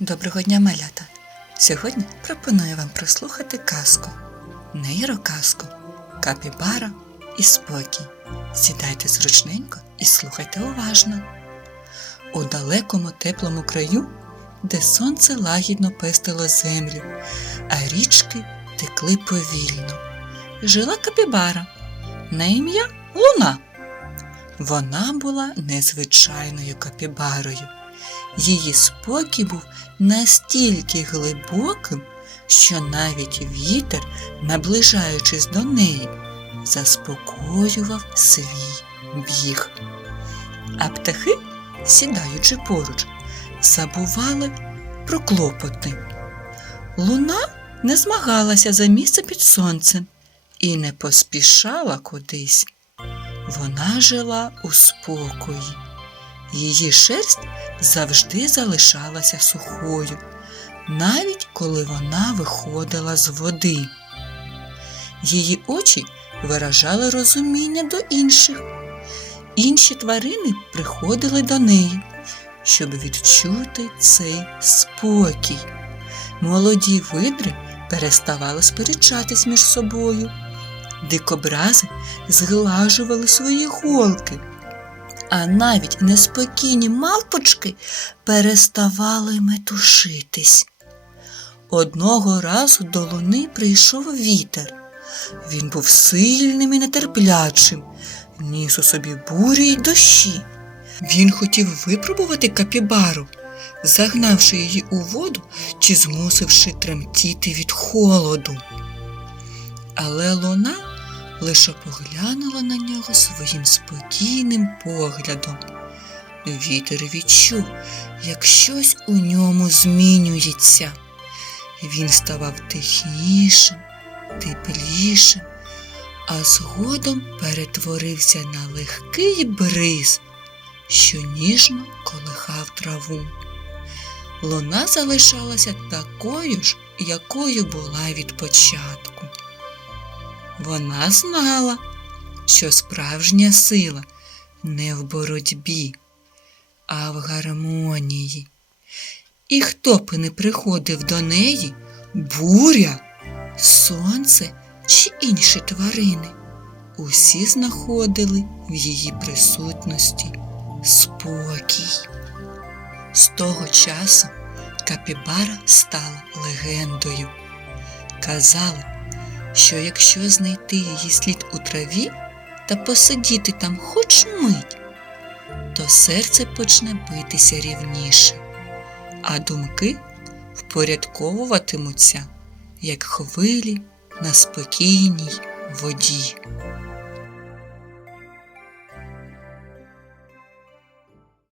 Доброго дня, малята! Сьогодні пропоную вам прослухати казку, нейроказку, капібара і спокій. Сідайте зручненько і слухайте уважно. У далекому теплому краю, де сонце лагідно пестило землю, а річки текли повільно, жила капібара на ім'я Луна. Вона була незвичайною капібарою. Її спокій був настільки глибоким, що навіть вітер, наближаючись до неї, заспокоював свій біг. А птахи, сідаючи поруч, забували про клопоти. Луна не змагалася за місце під сонцем і не поспішала кудись. Вона жила у спокої. Її шерсть завжди залишалася сухою, навіть коли вона виходила з води. Її очі виражали розуміння до інших. Інші тварини приходили до неї, щоб відчути цей спокій. Молоді видри переставали сперечатись між собою. Дикобрази зглажували свої голки а навіть неспокійні мавпочки переставали метушитись. Одного разу до луни прийшов вітер. Він був сильним і нетерплячим, ніс у собі бурі й дощі. Він хотів випробувати капібару, загнавши її у воду чи змусивши тремтіти від холоду. Але луна лише поглянула на нього своїм спокійним поглядом. Вітер відчув, як щось у ньому змінюється. Він ставав тихішим, теплішим, а згодом перетворився на легкий бриз, що ніжно колихав траву. Луна залишалася такою ж, якою була від початку. Вона знала, що справжня сила не в боротьбі, а в гармонії. І хто б не приходив до неї, буря, сонце чи інші тварини, усі знаходили в її присутності спокій. З того часу капібара стала легендою. Казали, що якщо знайти її слід у траві та посидіти там хоч мить, то серце почне битися рівніше, а думки впорядковуватимуться, як хвилі на спокійній воді.